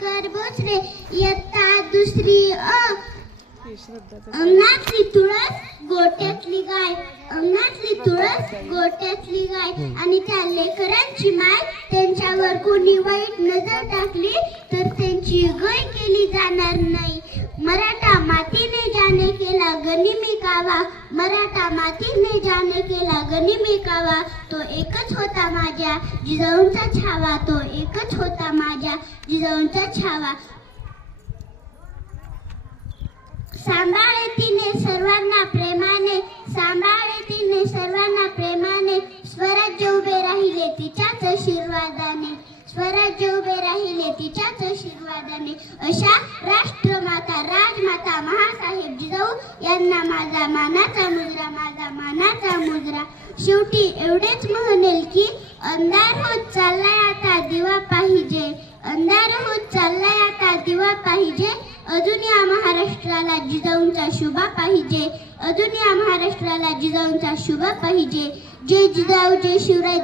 कर बोचरे इयत्ता दुसरी अ. अंगणातली तुळस गोट्यातली गाय, अंगणातली तुळस गोट्यातली गाय. आणि त्या लेकरांची माय त्यांच्यावर कोणी वाईट नजर टाकली तर त्यांची गय केली जाणार नाही. मराठा मातीने जाने केला गनिमी कावा, मराठा मातीने जाने केला गनिमी कावा. तो एकच होता माझ्या जिजाऊंचा छावा, तो एकच होता माझ्या जिजाऊंचा छावा. सांभाळे तिने सर्वांना प्रेमाने, सांभाळे तिने सर्वांना प्रेमाने. स्वराज्य उभे राहिले तिच्याच आशीर्वादाने, स्वराज्य उभे राहिले तिच्याच आशीर्वादाने. अशा राष्ट्रमाता राजमाता महासाहेब जिजाऊ यांना माझा मानाचा मुजरा, माझा मानाचा मुजरा. शेवटी एवढेच म्हणेल की अंधार होत चाललाय आता दिवा पाहिजे, अंधार होत चाललाय आता दिवा पाहिजे. अजून या महाराष्ट्राला जिजाऊंचा शुभा पाहिजे, अजून या महाराष्ट्राला जिजाऊंचा शुभा पाहिजे. जय जिजाऊ जय शिवराय.